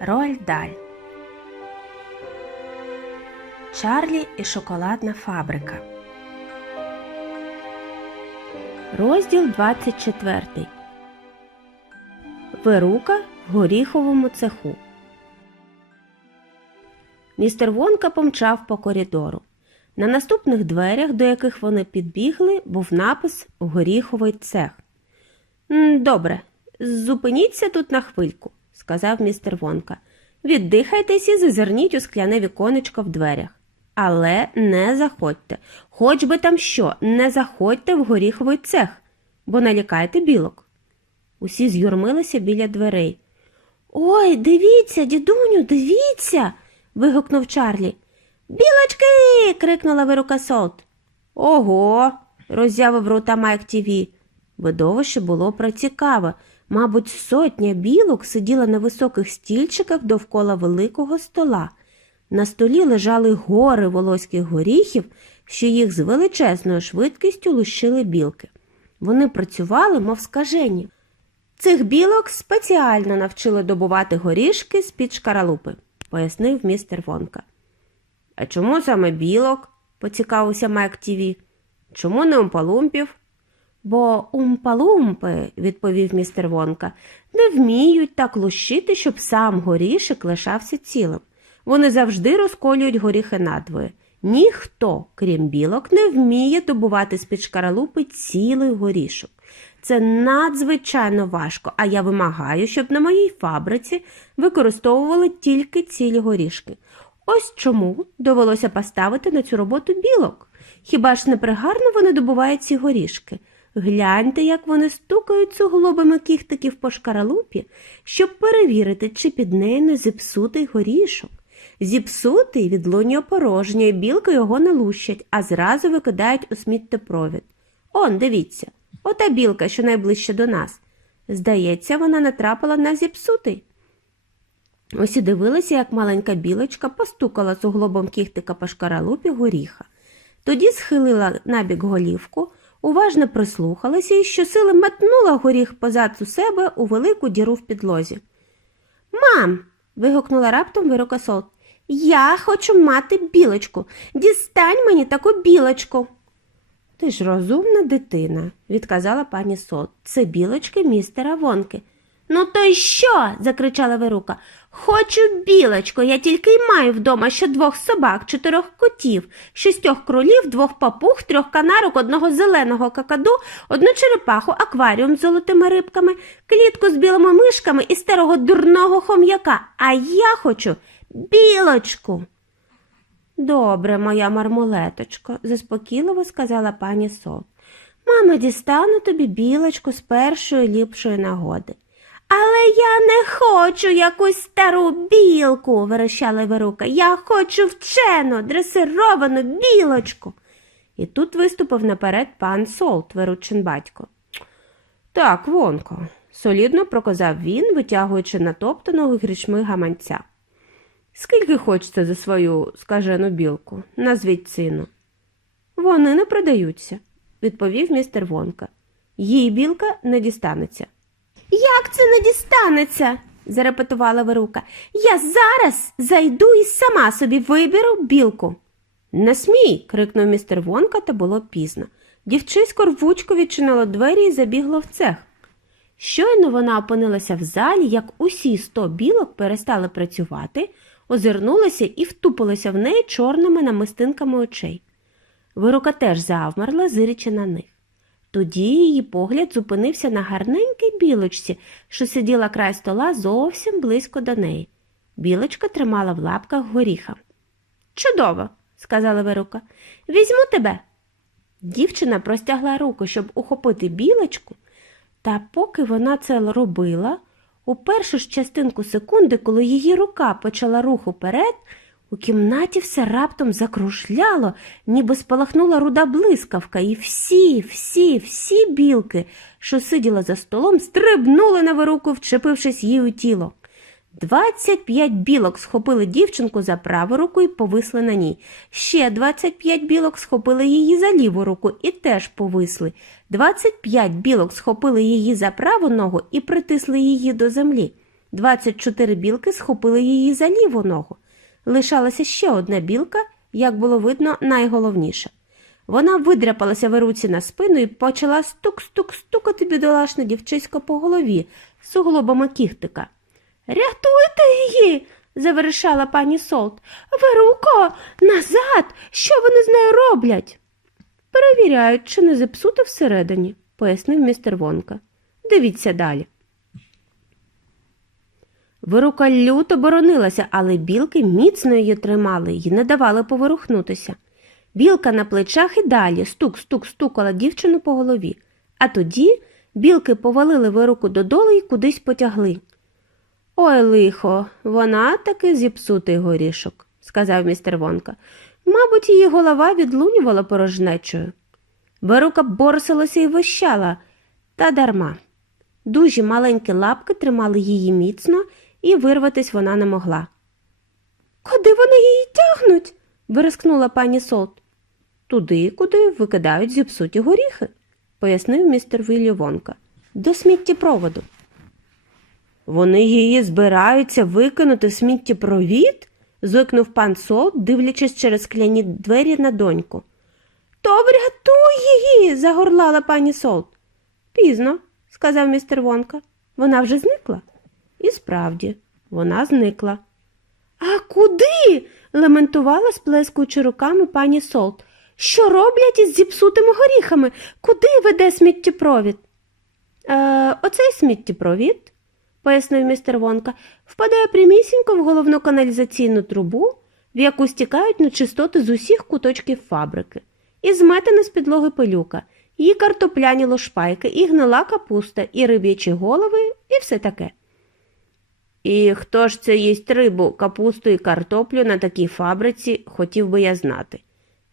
Роальд Даль. Чарлі і шоколадна фабрика. Розділ 24. Вирука в горіховому цеху. Містер Вонка помчав по коридору. На наступних дверях, до яких вони підбігли, був напис Горіховий цех. Добре, зупиніться тут на хвильку, сказав містер Вонка. Віддихайтесь і зазирніть у скляне віконечко в дверях. Але не заходьте. Хоч би там що, не заходьте в горіховий цех, бо налякаєте білок. Усі з'юрмилися біля дверей. Ой, дивіться, дідуню, дивіться. вигукнув Чарлі. Білочки. крикнула вирука Солт. Ого. роззявив рота Майк Тіві. Видовище було працікаве. Мабуть, сотня білок сиділа на високих стільчиках довкола великого стола. На столі лежали гори волоських горіхів, що їх з величезною швидкістю лущили білки. Вони працювали, мов скажені. Цих білок спеціально навчили добувати горішки з-під шкаралупи, пояснив містер Вонка. А чому саме білок? поцікавився Майк Тіві. Чому не умпалумпів? Бо умпалумпи, відповів містер Вонка, не вміють так лущити, щоб сам горішик лишався цілим. Вони завжди розколюють горіхи надвоє. Ніхто, крім білок, не вміє добувати з-під шкаралупи цілий горішок. Це надзвичайно важко, а я вимагаю, щоб на моїй фабриці використовували тільки цілі горішки. Ось чому довелося поставити на цю роботу білок. Хіба ж не пригарно вони добувають ці горішки? Гляньте, як вони стукають суглобами кіхтиків по шкаралупі, щоб перевірити, чи під нею не зіпсутий горішок. Зіпсутий відлунює порожньо, і білки його не лущать, а зразу викидають у сміттєпровід. Он, дивіться, ота білка, що найближче до нас. Здається, вона натрапила на зіпсутий. Усі дивилися, як маленька білочка постукала суглобом кіхтика по шкаралупі горіха. Тоді схилила набік голівку, уважно прислухалася і щосили метнула горіх позад у себе у велику діру в підлозі. Мам. вигукнула раптом вирока Солт. Я хочу мати білочку. Дістань мені таку білочку. Ти ж розумна дитина, відказала пані Солт. Це білочки містера Вонки. Ну, то й що? закричала Вирука. Хочу білочку, я тільки й маю вдома ще двох собак, чотирьох котів, шістьох кролів, двох папуг, трьох канарок, одного зеленого какаду, одну черепаху, акваріум з золотими рибками, клітку з білими мишками і старого дурного хом'яка. А я хочу білочку. Добре, моя мармулеточко, заспокійливо сказала пані Сол. Мама дістане тобі білочку з першої ліпшої нагоди. Але я не хочу якусь стару білку, верещала Верука. Я хочу вчену, дресировану білочку. І тут виступив наперед пан Солт, виручин батько. Так, Вонко, солідно проказав він, витягуючи натоптаного грішми гаманця. Скільки хочете за свою скажену білку? Назвіть ціну. Вони не продаються, відповів містер Вонка. Їй білка не дістанеться. Як це не дістанеться? зарепетувала Верука. Я зараз зайду і сама собі виберу білку. Не смій. крикнув містер Вонка, та було пізно. Дівчисько рвучко відчинило двері і забігло в цех. Щойно вона опинилася в залі, як усі сто білок перестали працювати, озирнулися і втупилися в неї чорними намистинками очей. Вирука теж завмерла, зирячи на них. Тоді її погляд зупинився на гарненькій білочці, що сиділа край стола зовсім близько до неї. Білочка тримала в лапках горіха. Чудово, сказала Вирука. Візьму тебе. Дівчина простягла руку, щоб ухопити білочку, та поки вона це робила, у першу ж частинку секунди, коли її рука почала рух уперед, у кімнаті все раптом закрушляло, ніби спалахнула руда блискавка, і всі, всі, всі білки, що сиділа за столом, стрибнули на вируку, вчепившись їй у тіло. Двадцять п'ять білок схопили дівчинку за праву руку і повисли на ній. Ще двадцять п'ять білок схопили її за ліву руку і теж повисли. Двадцять п'ять білок схопили її за праву ногу і притисли її до землі. 24 білки схопили її за ліву ногу. Лишалася ще одна білка, як було видно, найголовніша. Вона видряпалася вируці на спину і почала стук-стук-стукати бідолашне дівчисько по голові з суглобами кіхтика. Рятуйте її. заверещала пані Солт. Веруко, назад! Що вони з нею роблять? Перевіряють, чи не зіпсуто всередині, пояснив містер Вонка. Дивіться далі. Вирука люто боронилася, але білки міцно її тримали і не давали поворухнутися. Білка на плечах і далі стук-стук стукала дівчину по голові, а тоді білки повалили вируку додолу і кудись потягли. Ой, лихо, вона таки зіпсутий горішок, сказав містер Вонка. Мабуть, її голова відлунювала порожнечою. Вирука борсилася і вищала, та дарма. Дужі маленькі лапки тримали її міцно, і вирватись вона не могла. Куди вони її тягнуть? вирискнула пані Солт. Туди, куди викидають зіпсуті горіхи, пояснив містер Віллі Вонка. До сміттєпроводу. Вони її збираються викинути в сміттєпровід? зойкнув пан Солт, дивлячись через скляні двері на доньку. То врятуй її. загорлала пані Солт. Пізно, сказав містер Вонка. Вона вже зникла. І справді, вона зникла. А куди? лементувала, сплескуючи руками пані Солт. Що роблять із зіпсутими горіхами? Куди веде сміттєпровід? Е, Оцей сміттєпровід, пояснив містер Вонка, впадає прямісінько в головну каналізаційну трубу, в яку стікають нечистоти з усіх куточків фабрики, і зметена з підлоги пилюка, і картопляні лошпайки, і гнила капуста, і риб'ячі голови, і все таке. І хто ж це їсть рибу, капусту і картоплю на такій фабриці, хотів би я знати,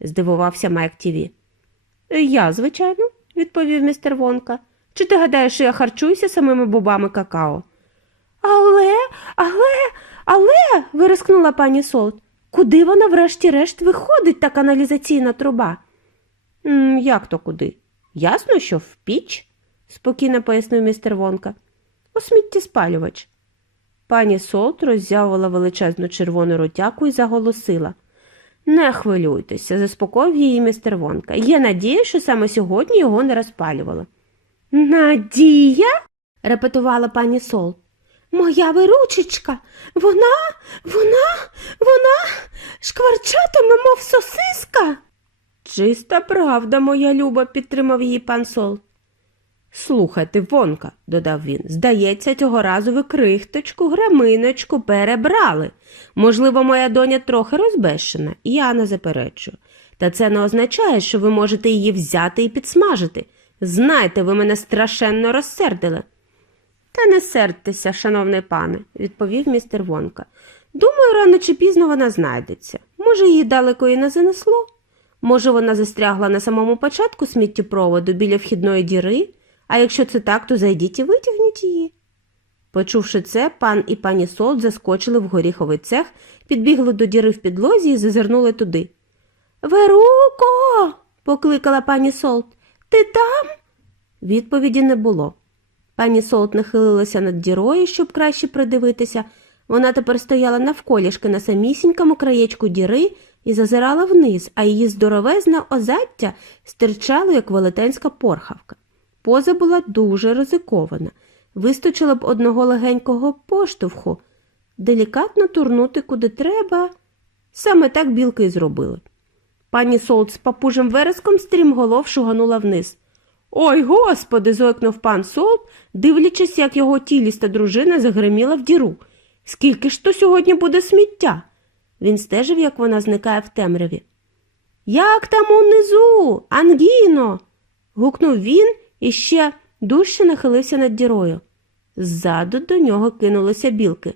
здивувався Майк Тіві. Я, звичайно, відповів містер Вонка. Чи ти гадаєш, що я харчуюся самими бобами какао? Але, але, але. вирискнула пані Солт. Куди вона врешті-решт виходить та каналізаційна труба? «М, Як то куди? Ясно, що в піч, спокійно пояснив містер Вонка. У сміттєспалювач. Пані Солт роззявила величезну червону ротяку і заголосила. Не хвилюйтеся, заспокоїв її містер Вонка. Є надія, що саме сьогодні його не розпалювали. Надія? репетувала пані Солт. Моя виручечка, вона, вона, вона шкварчатиме, мов сосиска. Чиста правда, моя люба, підтримав її пан Сол. Слухайте, Вонка, додав він, здається, цього разу ви крихточку, граминочку перебрали. Можливо, моя доня трохи розбещена, я не заперечую. Та це не означає, що ви можете її взяти і підсмажити. Знайте, ви мене страшенно розсердили. Та не сердьтеся, шановний пане, відповів містер Вонка. Думаю, рано чи пізно вона знайдеться. Може, її далеко і не занесло? Може, вона застрягла на самому початку сміттєпроводу біля вхідної діри, а якщо це так, то зайдіть і витягніть її. Почувши це, пан і пані Солт заскочили в горіховий цех, підбігли до діри в підлозі і зазирнули туди. Веруко. покликала пані Солт. Ти там? Відповіді не було. Пані Солт нахилилася над дірою, щоб краще придивитися. Вона тепер стояла навколішки на самісінькому краєчку діри і зазирала вниз, а її здоровезне озаття стирчало, як велетенська порхавка. Поза була дуже ризикована. Вистачило б одного легенького поштовху, делікатно турнути куди треба. Саме так білки й зробили. Пані Солт з папужим вереском стрімголов шуганула вниз. Ой, господи, зойкнув пан Солт, дивлячись, як його тіліста дружина загриміла в діру. Скільки ж то сьогодні буде сміття? Він стежив, як вона зникає в темряві. Як там унизу, Ангіно? гукнув він і ще дужче нахилився над дірою. Ззаду до нього кинулися білки.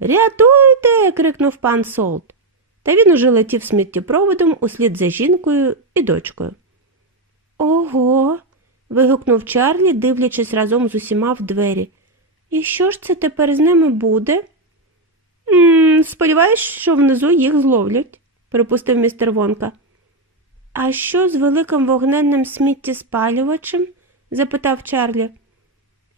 Рятуйте. крикнув пан Солт. Та він уже летів сміттєпроводом услід за жінкою і дочкою. Ого. вигукнув Чарлі, дивлячись разом з усіма в двері. І що ж це тепер з ними буде? «М, Сподіваюсь, що внизу їх зловлять, припустив містер Вонка. А що з великим вогненним сміттєспалювачем? Запитав Чарлі.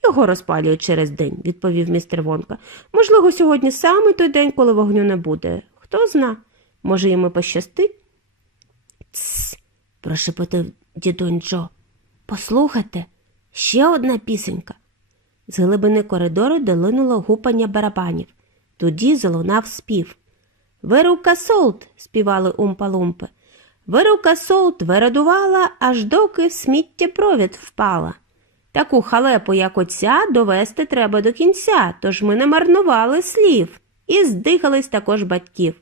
Його розпалюють через день, відповів містер Вонка. Можливо, сьогодні саме той день, коли вогню не буде. Хто зна, може, йому пощастить? Тсс, прошепотив дідунь Джо. Послухайте, ще одна пісенька. З глибини коридору долинуло гупання барабанів. Тоді залунав спів. Вирука солт, співали умпа-лумпи. Вирука солт вирадувала, аж доки в сміттєпровід впала. Таку халепу, як оця, довести треба до кінця, тож ми не марнували слів. І здихались також батьків.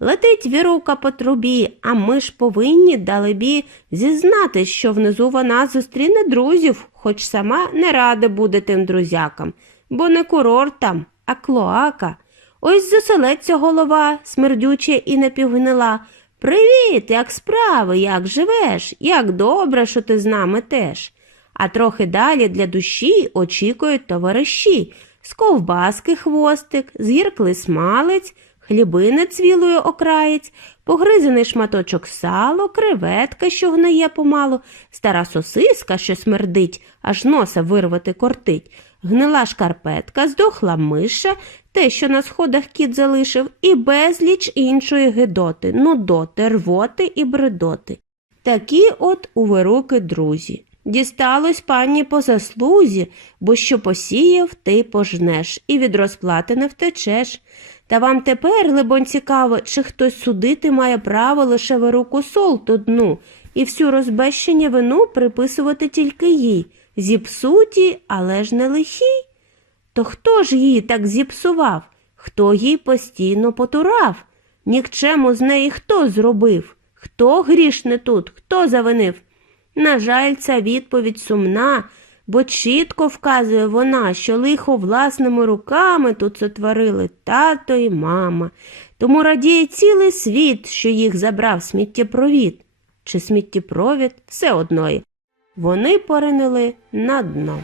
Летить вірука по трубі, а ми ж повинні, далебі, зізнати, що внизу вона зустріне друзів, хоч сама не рада буде тим друзякам, бо не курорт там, а клоака. Ось заселеться голова, смердюча і напівгнила. Привіт, як справи, як живеш, як добре, що ти з нами теж. А трохи далі для душі очікують товариші. З ковбаски хвостик, з гіркли смалець, хлібини цвілою окраєць, погризений шматочок сало, креветка, що гниє помалу, стара сосиска, що смердить, аж носа вирвати кортить, гнила шкарпетка, здохла миша, те, що на сходах кіт залишив, і безліч іншої гидоти, нудоти, рвоти і бредоти. Такі от у вируки друзі. Дісталось пані по заслузі, бо що посіяв, ти пожнеш, і від розплати не втечеш. Та вам тепер, либонь, цікаво, чи хтось судити має право лише вируку солту дну, і всю розбещення вину приписувати тільки їй, зіпсуті, але ж не лихій. То хто ж її так зіпсував? Хто їй постійно потурав? Нікчему з неї хто зробив? Хто гріш не тут, хто завинив? На жаль, ця відповідь сумна, бо чітко вказує вона, що лихо власними руками тут сотворили тато і мама. Тому радіє цілий світ, що їх забрав сміттєпровід. Чи сміттєпровід все одної. Вони поринили на дно.